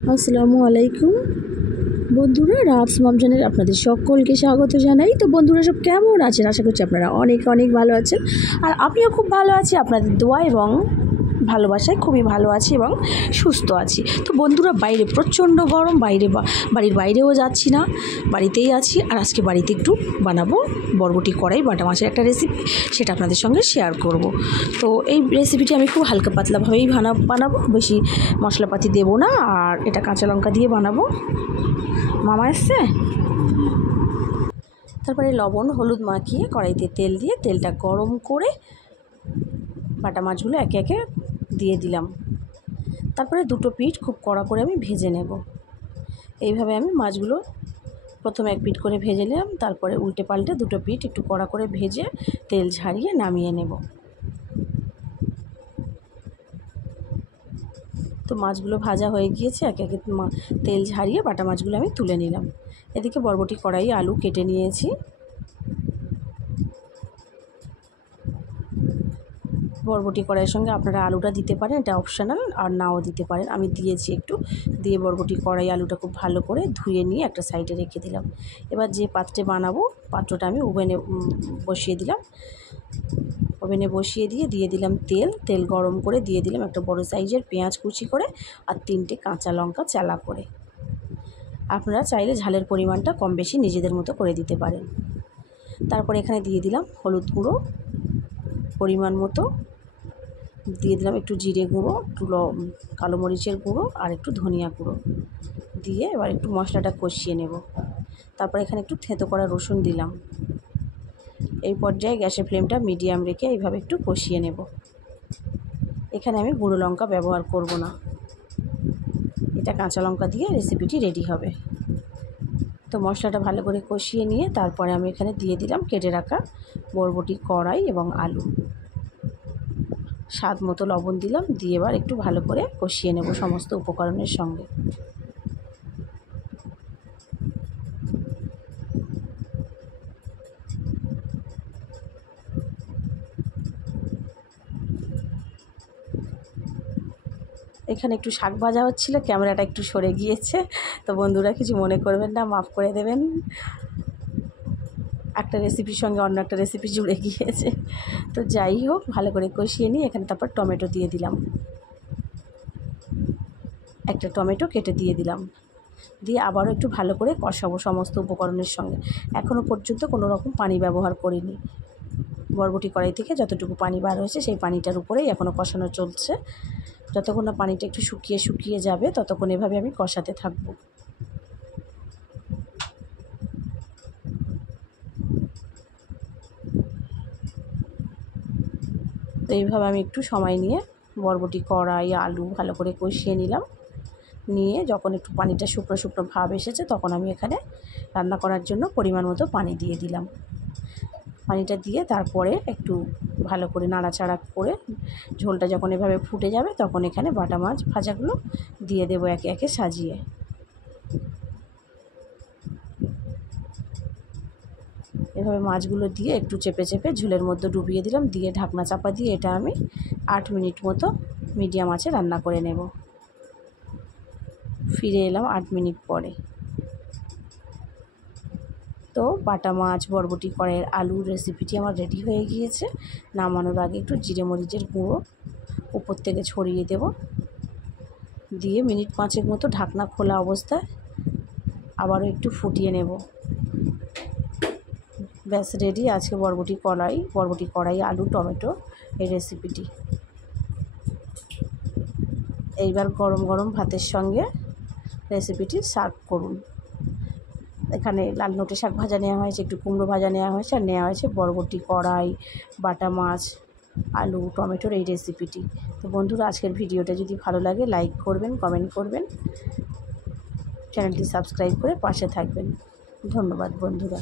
আসসালামু আলাইকুম বন্ধুরা, রাজ মমজানের আপনাদের সকলকে স্বাগত জানাই। তো বন্ধুরা সব কেমন আছেন? আশা করছি আপনারা অনেক অনেক ভালো আছেন, আর আমিও খুব ভালো আছি। আপনাদের দোয়া এবং ভালোবাসায় খুবই ভালো আছি এবং সুস্থ আছি। তো বন্ধুরা, বাইরে প্রচণ্ড গরম, বাড়ির বাইরেও যাচ্ছি না, বাড়িতেই আছি। আর আজকে বাড়িতে একটু বানাবো বরবটি কড়াই বাটা মাছের একটা রেসিপি, সেটা আপনাদের সঙ্গে শেয়ার করব। তো এই রেসিপিটি আমি খুব হালকা পাতলাভাবেই বানাবো, বেশি মশলাপাতি দেবো না। আর এটা কাঁচা লঙ্কা দিয়ে বানাবো। মামা এসছে। তারপরে লবণ হলুদ মাখিয়ে কড়াইতে তেল দিয়ে তেলটা গরম করে বাটা মাছগুলো একে একে দিয়ে দিলাম। তারপরে দুটো পিঠ খুব কড়া করে আমি ভেজে নেব। এইভাবে আমি মাছগুলো প্রথমে এক পিঠ করে ভেজে নিলাম, তারপরে উল্টে পাল্টে দুটো পিঠ একটু কড়া করে ভেজে তেল ঝারিয়ে নামিয়ে নেব। তো মাছগুলো ভাজা হয়ে গিয়েছে, একে একে তেল ঝারিয়ে বাটা মাছগুলো আমি তুলে নিলাম। এদিকে বরবটি কড়াই আলু কেটে নিয়েছি। বরবটি কড়াইয়ের সঙ্গে আপনারা আলুটা দিতে পারেন, এটা অপশনাল, আর নাও দিতে পারেন। আমি দিয়েছি একটু, দিয়ে বরবটি কড়াই আলুটা খুব ভালো করে ধুয়ে নিয়ে একটা সাইডে রেখে দিলাম। এবার যে পাত্রে বানাবো, পাত্রটা আমি ওভেনে বসিয়ে দিলাম। ওভেনে বসিয়ে দিয়ে দিলাম তেল গরম করে দিয়ে দিলাম একটা বড় সাইজের পেঁয়াজ কুচি করে আর 3টে কাঁচা লঙ্কা চালা করে। আপনারা চাইলে ঝালের পরিমাণটা কম বেশি নিজেদের মতো করে দিতে পারেন। তারপরে এখানে দিয়ে দিলাম হলুদ গুঁড়ো পরিমাণ মতো, দিয়ে দিলাম একটু জিরে গুঁড়ো, একটু কালো মরিচের গুঁড়ো আর একটু ধনিয়া গুঁড়ো দিয়ে এবার একটু মশলাটা কষিয়ে নেব। তারপর এখানে একটু থেঁতো করা রসুন দিলাম। এই পর্যায়ে গ্যাসের ফ্লেমটা মিডিয়াম রেখে এইভাবে একটু কষিয়ে নেব। এখানে আমি গুঁড়ো লঙ্কা ব্যবহার করব না, এটা কাঁচা লঙ্কা দিয়ে রেসিপিটি রেডি হবে। তো মশলাটা ভালো করে কষিয়ে নিয়ে তারপরে আমি এখানে দিয়ে দিলাম কেটে রাখা বরবটি কড়াই এবং আলু, স্বাদ মতো লবণ দিলাম, দিয়ে এবার একটু ভালো করে কষিয়ে নেব সমস্ত উপকরণের সঙ্গে। এখানে একটু শাক ভাজা হচ্ছিল, ক্যামেরাটা একটু সরে গিয়েছে, তো বন্ধুরা কিছু মনে করবেন না, মাফ করে দেবেন। একটা রেসিপির সঙ্গে অন্য একটা রেসিপি জুড়ে গিয়েছে। তো যাই হোক, ভালো করে কষিয়ে নিই। এখানে তারপর টমেটো দিয়ে দিলাম, একটা টমেটো কেটে দিয়ে দিলাম, দিয়ে আবারও একটু ভালো করে কষাবো সমস্ত উপকরণের সঙ্গে। এখনও পর্যন্ত কোনো রকম পানি ব্যবহার করিনি। বরবটি কড়াই থেকে যতটুকু পানি বার হয়েছে সেই পানিটার উপরেই এখনও কষানো চলছে। যতক্ষণ না পানিটা একটু শুকিয়ে যাবে ততক্ষণ এভাবে আমি কষাতে থাকবো। তো এইভাবে আমি একটু সময় নিয়ে বরবটি কড়াই আলু ভালো করে কষিয়ে নিলাম। নিয়ে যখন একটু পানিটা শুকনো ভাব এসেছে তখন আমি এখানে রান্না করার জন্য পরিমাণ মতো পানি দিয়ে দিলাম। পানিটা দিয়ে তারপরে একটু ভালো করে নাড়াচাড়া করে ঝোলটা যখন এভাবে ফুটে যাবে তখন এখানে বাটা মাছ ভাজাগুলো দিয়ে দেবো একে একে সাজিয়ে। এভাবে মাছগুলো দিয়ে একটু চেপে ঝোলের মধ্যে ডুবিয়ে দিলাম, দিয়ে ঢাকনা চাপা দিয়ে এটা আমি 8 মিনিট মতো মিডিয়াম আঁচে রান্না করে নেব। ফিরে এলাম 8 মিনিট পরে। তো বাটা মাছ বরবটি কড়াইয়ের আলুর রেসিপিটি আমার রেডি হয়ে গিয়েছে। নামানোর আগে একটু জিরে মরিচের গুঁড়ো উপর থেকে ছড়িয়ে দেব, দিয়ে মিনিট 5 মতো ঢাকনা খোলা অবস্থায় আবারও একটু ফুটিয়ে নেব। ব্যাস রেডি আজকে বরবটি কড়াই আলু টমেটো এই রেসিপিটি। এইবার গরম গরম ভাতের সঙ্গে রেসিপিটি সার্ভ করুন। এখানে লাল নোটে শাক ভাজা নেওয়া হয়েছে, একটু কুমড়ো ভাজা নেওয়া হয়েছে, আর নেওয়া হয়েছে বরবটি কড়াই বাটা মাছ আলু টমেটোর এই রেসিপিটি। তো বন্ধুরা, আজকের ভিডিওটা যদি ভালো লাগে লাইক করবেন, কমেন্ট করবেন, চ্যানেলটি সাবস্ক্রাইব করে পাশে থাকবেন। ধন্যবাদ বন্ধুরা।